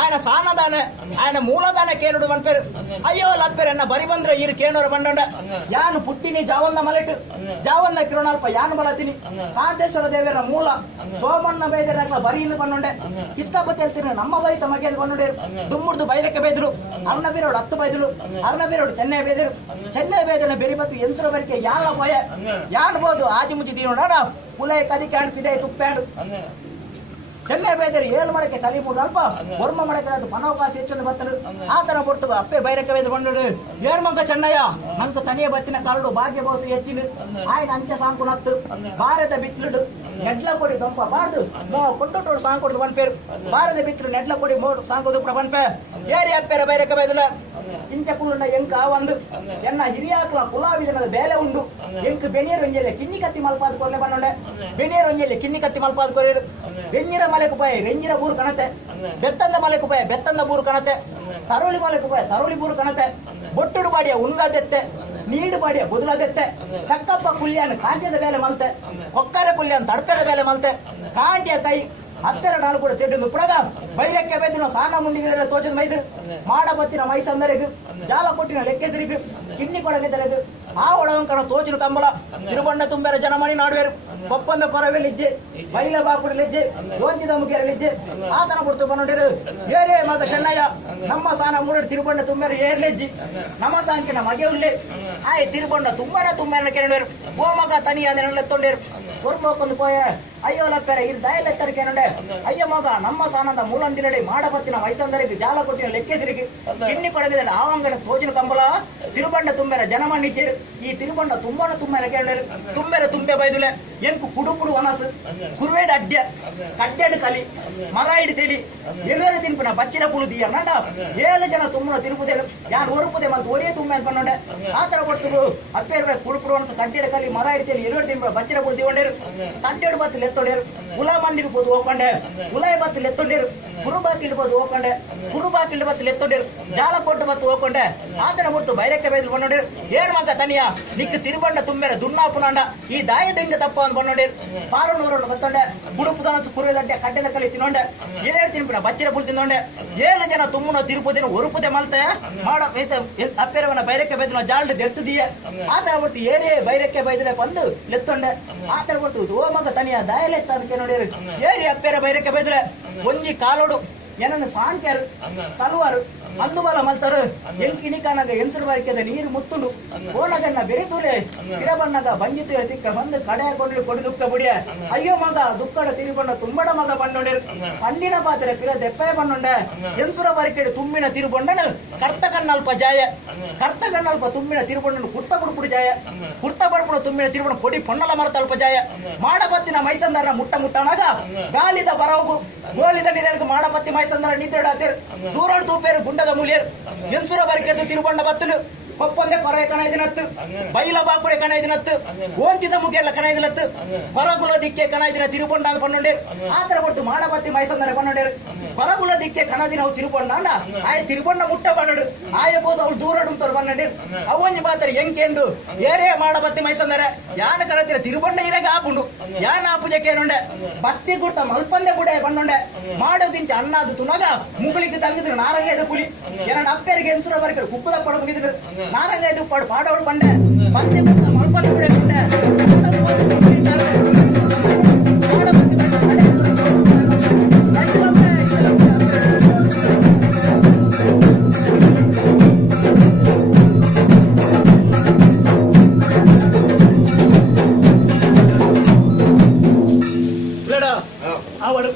ఆయన సానదాన ఆయన మూలదాన కేనుడు మన పేరు అయ్యో లప్పెరన్న బరి ಬಂದ್ರೆ ಇರು ಕೇನೋರ ಬಂಡಂಡ ಯಾನು ಪುಟ್ಟಿನಿ ಜಾವಂದ ಮಲೆಟ್ ಜಾವಂದ ಕಿರಣಾಲ್ಪ ಯಾನು ಬಲತಿನಿ ಕಾಂತೇಶ್ವರ ದೇವರ ಮೂಲ ಸೋಮಣ್ಣ ಬೈದರಕ್ಲ ಬರಿಯಿಂದ ಬಂಡೊಂಡೆ ಕಿಸ್ಕಾಪತಿ ಹೇಳ್ತೀನಿ ನಮ್ಮ ಬೈತ ಮಗೆಯಲ್ಲಿ ಬಂಡೊಂಡೆ ದುಮ್ಮುರ್ದು ಬೈದಕ್ಕೆ ಬೈದ್ರು ಅರ್ಣಬೀರೋಡು 10 ಬೈದ್ರು ಅರ್ಣಬೀರೋಡು ಚೆನ್ನೈ ಬೈದರು ಚೆನ್ನೈ ಬೈದನ ಬೆರಿಬತ್ತು ಎಂಸರ ಬರಿಕೆ ಯಾಲ ಭಯ ಯಾನು ಬೋದು ಆಜಿ ಮುಚ್ಚಿ ತೀನೋಡ ಪುಲೈ ಕದಿ ಕ್ಯಾಣ್ ಪಿದೆ ತುಪ್ಪ್ಯಾಡು ಚೆನ್ನೈ ಬೈದರು ಏಳು ಮಡಕೆ ಕಲಿ ಮೂರು ಅಲ್ಪ ಒರ್ಮ ಮಡಕೆ ಅದು ಮನೋಕಾಶ ಹೆಚ್ಚು ಬತ್ತರು ಆತರ ಬರ್ತು ಅಪ್ಪೆ ಬೈರಕ್ಕೆ ಬೈದು ಕೊಂಡರು ಏರ್ಮಂಕ ಚೆನ್ನಯ್ಯ ನಂಕ ತನಿಯ ಬತ್ತಿನ ಕರಡು ಭಾಗ್ಯ ಬಹುತು ಹೆಚ್ಚಿನ ಆಯ್ನ ಅಂಚೆ ಸಾಂಕು ನತ್ತು ಭಾರತ ಬಿತ್ಲುಡು ನೆಡ್ಲ ಕೊಡಿ ದೊಂಪ ಬಾರ್ದು ಕೊಂಡೋಟೋಡು ಸಾಂಗ್ ಕೊಡ್ದು ಬನ್ ಪೇರು ಭಾರತ ಬಿತ್ಲು ನೆಡ್ಲ ಕೊಡಿ ಮೋಡು ಸಾಂಗ್ ಕೊಡು ಬನ್ ಪೇ ಏರಿ ಅಪ್ಪೆರ ಬೈರಕ್ಕೆ ಬೈದುಲ ಇಂಚ ಕುಳ್ಳುಂಡ ಎಂಕ ಒಂದು ಎನ್ನ ಹಿರಿಯಾಕುಲ ಕುಲಾವಿ ಜನದ ಬೇಲೆ ಉಂಡು ಎಂಕ್ ಬೆನಿಯರ್ ಒಂಜೆಲೆ ಕಿನ್ನಿ ಕತ್ತಿ ಮಲ್ಪಾದ ಕೊರ್ಲೆ ಬನ್ನೊಂಡೆ ಬೆನಿಯರ್ ಒಂಜೆಲೆ ಕಿನ್ನಿ ಕತ್ತಿ ಮಲ್ಪಾದ ಕೊರೇರು ಬೆನ್ನಿರ ಮಲೆಕು ಪಾಯ ರೆಂಜಿರ ಬೂರು ಕಣತೆ ಬೆತ್ತಂದ ಮಲೆಕು ಪಾಯ ಬೆತ್ತಂದ ಬೂರು ಕಣತೆ ತರೋಳಿ ಮಲೆಕು ಪಾಯ ತರೋಳಿ ಬೂರು ಕಣತೆ ಬೊಟ್ಟುಡು ಬಾಡಿಯ ಉಂಗದೆತ್ತೆ ನೀಡು ಬಾಡಿಯ ಬುದುಲದೆತ್ತೆ ಚಕ್ಕಪ್ಪ ಕುಲ್ಯಾನ್ ಕಾಂಟ್ಯದ ಬೇಲೆ ಮಲ್ತೆ ಕೊಕ್ಕರ ಕುಲ್ಯಾನ್ ತಡಪೆದ ಬೇಲೆ ಮಲ್ತೆ ಕಾಂಟ್ಯ ಕೈ ಹತ್ತರ ನಾಳು ಕೂಡ ಚೆಡ್ಡು ಪುಡಗ ಬೈರಕ್ಕೆ ಬೈದು ಸಾನ ಮುಂಡಿಗೆ ತೋಚದ ಮೈದು ಮಾಡಬತ್ತಿನ ಮೈಸಂದರಿಗು ಜಾಲ ಕೊಟ್ಟಿನ ಲೆಕ್ಕೆಸರಿಗು ಕಿಣ್ಣಿ ಕೊಡಗೆದರೆಗು ಆ ಒಳವಂಕನ ತೋಚಿನ ಕಂಬಳ ತಿರುಬಣ್ಣ ತುಂಬೆರ ಜನಮಣಿ ನಾಡುವೆರು ಕೊಪ್ಪಂದ ಕೊರವೆಲಿಜ್ಜೆ ಬೈಲ ಬಾಕುಡಲಿಜ್ಜೆ ಗೋಂಚಿದ ಮುಗಿಯಲಿಜ್ಜೆ ಆತನ ಕೊಡ್ತು ಬಂದಿರು ಏರೇ ಮಗ ಚೆನ್ನಯ್ಯ ನಮ್ಮ ಸಾನ ಮೂಡ ತಿರುಬಣ್ಣ ತುಂಬೆರ ಏರ್ಲೆಜ್ಜಿ ನಮ್ಮ ಸಾಂಕಿನ ಮಗೆ ಉಳ್ಳೆ ಆಯ್ ತಿರುಬಣ್ಣ ತುಂಬರ ಕೇಳಿರು ಓ ಮಗ ತನಿ ಅದನ್ನೆತ್ತೊಂಡೇರು ಒರ್ಮೋಕೊಂಡು ಪೋಯ ಅಯ್ಯೋ ಲಪ್ಪೆರ ಇದು ದಯಲೆತ್ತರ ಕೇನುಂಡೆ ಅಯ್ಯ ಮಗ ನಮ್ಮ ಸಾನದ ಮೂಲಂದಿನಡಿ ಮಾಡಬತ್ತಿನ ಮೈಸಂದರಿಗೆ ಜಾಲ ಕೊಟ್ಟಿನ ಲೆಕ್ಕೆದಿರಿಗೆ ಕಿಣ್ಣಿ ಕೊಡಗಿದ ಆವಂಗನ ತೋಜಿನ ಕಂಬಳ ತಿರುಬಂಡ ತುಂಬೆರ ಜನಮಣ್ಣಿಚ್ಚೇರು ಈ ತಿರುಬಂಡ ತುಂಬರ ಕೇಳಿರು ತುಂಬೆರ ತುಂಬೆ ಬೈದುಲೆ ಎಂಕು ಕುಡುಪುಡು ವನಸು ಕುರುವೇಡ ಅಡ್ಡ ಕಡ್ಡೆಡು ಕಲಿ ಮರ ಇಡಿ ತಿಳಿ ಎಲ್ಲರ ತಿನ್ಪುನ ಬಚ್ಚಿನ ಪುಳುದಿಯ ನಂಡ 7 ಜನ ತುಂಬನ ತಿರುಪುದೇಳು ಯಾರು ಒರುಪುದೆ ಮತ್ತು ಒರೇ ತುಂಬೆ ಅನ್ಕೊಂಡೆ ಆತರ ಕೊಡ್ತು ಅಪ್ಪೇರ ಕುಡುಪುಡು ವನಸು ಕಡ್ಡೆಡು ಕಲಿ ಮರ ಇಡಿ ತಿಳಿ ಎಲ್ಲರ ತಿನ್ಪುನ ಬಚ್ಚಿನ ಪುಳುದಿ ಕೊಂಡೇರು ಕಡ್ಡೆಡು ಬತ್ತಲು ಎತ್ತೊಂಡೇರು ಕುಲ ಮಂದಿರ ಬೋದು ಹೋಗ್ಕೊಂಡೆ ಕುಲಾಯಿ ಬತ್ತಲು ಎತ್ತೊಂಡೇರು ಕುರುಬಾಕಿಲ್ ಬೋದು ಹೋಗ್ಕೊಂಡೆ ಕುರುಬಾಕಿಲ್ ಬತ್ತಲು ಎತ್ತೊಂಡೇರು ಜಾಲ ಕೊಟ್ಟು ಬತ್ತು ಹೋಗ್ಕೊಂಡೆ ಆತನ ಮುರ್ತು ಬೈರಕ್ಕೆ ಬೈದು ಬಂಡೋಡೇರು ಏರ್ ಮಗ ತನಿಯ ನಿಕ್ ತಿರುಬಂಡ ತುಂಬೆರ ದುನ್ನಾಪುನಾಂಡ ಈ ದಾಯದಿಂದ ತಪ್ಪ ಅಂತ ಬಂಡೋಡೇರು ಪಾರುನೂರನ್ನು ಬತ್ತೊಂಡೆ ಕುಡುಪು ದನಸು ಕುರುದಂಡೆ ಕಡ್ಡೆದ ಕಲಿ ತಿನ್ನೊಂಡೆ ಏಳು ತಿನ್ಪಿನ ಬಚ್ಚಿರ ಪುಲ್ ತಿನ್ನೊಂಡೆ 7 ಜನ ತುಂಬನ ತಿರುಪುದಿನ ಒರುಪುದೆ ಮಲ್ತೆ ಮಾಡ ಅಪ್ಪೇರವನ ಬೈರಕ್ಕೆ ಬೈದು ಜಾಲ್ಡ್ ದೆರ್ತದಿಯೇ ಆತರ ಬರ್ತು ಏರೇ ಬೈರಕ್ಕೆ ಬೈದ್ರೆ ಬಂದು ಲೆತ್ತೊಂಡೆ ಆತರ ಬರ್ತು ಓ ಮಗ ತನಿಯ ದಾಯಲೆತ್ತ ಅಂತ ನೋಡಿರಿ ಏರಿ ಅಪ್ಪೇರ ಬೈರಕ್ಕೆ ಬೈದ್ರೆ ಒಂಜಿ ಕಾಲೋಡು ಏನನ್ನು ಸಾಂಕ್ಯಾರು ಸಲುವಾರು ಅಂದುಬಲ ಮಲ್ತಾರು ಎಂಕಿಣಿಕಾನಾಗ ಎಂಸರು ಬಾರಿಕೆದ ನೀರು ಮುತ್ತುಂಡು ಓನಗನ್ನ ಬೆರೆತೂಲೆ ಗಿಡಬಣ್ಣಗ ಬಂಜಿತು ತಿಕ್ಕ ಬಂದು ಕಡೆ ಕೊಂಡು ಕೊಡು ದುಃಖ ಬುಡಿಯ ಅಯ್ಯೋ ಮಗ ದುಃಖಡ ತಿರುಬಣ್ಣ ತುಂಬಡ ಮಗ ಬಂಡೊಂಡೆ ಪಂಡಿನ ಪಾತ್ರೆ ಪಿರ ದೆಪ್ಪೆ ಬಂಡೊಂಡೆ ಎಂಸುರ ಬಾರಿಕೆಡು ತುಂಬಿನ ತಿರುಬಣ್ಣನು ಕರ್ತಕನ್ನಲ್ಪ ಜಾಯ ಕರ್ತಕನ್ನಲ್ಪ ತುಂಬಿನ ತಿರುಬಣ್ಣನು ಕುರ್ತ ಬುಡುಪುಡು ಜಾಯ ಕುರ್ತ ಬಡುಪುಡ ತುಂಬಿನ ತಿರುಬಣ್ಣ ಕೊಡಿ ಪೊನ್ನಲ ಮರತಲ್ಪ ಜಾಯ ಮಾಡಬತ್ತಿನ ಮೈಸಂದರ ಮುಟ್ಟನಾಗ ಗಾಲಿದ ಬರವು ಗೋಲಿದ ನೀರಿಗೆ ಮಾಡಬತ್ತಿ ಮೈಸಂದರ ನಿದ್ರೆಡಾತಿರು ದೂರೋಡು ತೂಪೇರು ಗುಂಡದ ಮೂಲಿಯರು ಎಂಸುರ ಬರಿಕೆದ್ದು ತಿರುಬಂಡ ಬತ್ತಲು ಕೊಪ್ಪಂದೆ ಕೊರೆ ಕನೈದಿನತ್ತು ಬೈಲ ಬಾಕುಡೆ ಕನೈದಿನತ್ತು ಓಂತಿದ ಮುಗಿಯಲ್ಲ ಕನೈದಿನತ್ತು ಹೊರಗುಲ ದಿಕ್ಕೆ ಕನೈದಿನ ತಿರುಬಂಡ ಅಂತ ಬಂಡೊಂಡೇರು ಆತರ ಬರ್ತು ಮಾಡಬತ್ತಿ ಮೈಸಂದರ ಬಂಡೊಂಡೇರು ಹೊರಗುಲ ದಿಕ್ಕೆ ಕನದಿನ ಅವು ತಿರುಬಂಡ ಅಂಡ ಆಯ ತಿರುಬಂಡ ಮುಟ್ಟ ಬಂಡಡು ಆಯಬಹುದು ಅವಳು ದೂರಡು ಅಂತ ಬಂಡೊಂಡೇರು ಅವೊಂಜಿ ಬಾತರು ಎಂಕೆಂಡು ಏರೇ ಮಾಡಬತ್ತಿ ಮೈಸಂದರ ಯಾನ ಕರತಿರ ತಿರುಬಂಡ ಇರಾಗ ಆಪುಂಡು ಯಾನ ಆಪುಜಕ್ಕೆ ಏನೊಂಡೆ ಬತ್ತಿ ಗುರ್ತ ಮಲ್ಪಂದೆ ಬುಡೆ ಬಂಡೊಂಡೆ ಮಾಡೋದಿಂಚ ಅಣ್ಣಾದು ತುನಗ ಮುಗುಳಿಗೆ ತಂಗಿದ್ರು ನಾರಂಗೇದ ಪುಲಿ ಎರಡು ಅಪ್ಪೆರಿಗೆ ಎಂಸುರ ಬರಿಕರು ಕುಕ್ಕುದ ಪಡ ಮುಗಿದ್ರು ನಾರಂಗೈದು ಪಡು ಪಾಡೋಳು ಬಂಡೆ ಬತ್ತಿ ಗುರ್ತ ಮಲ್ಪಂದೆ ಬುಡೆ ಬಂಡೆ ಅವಳು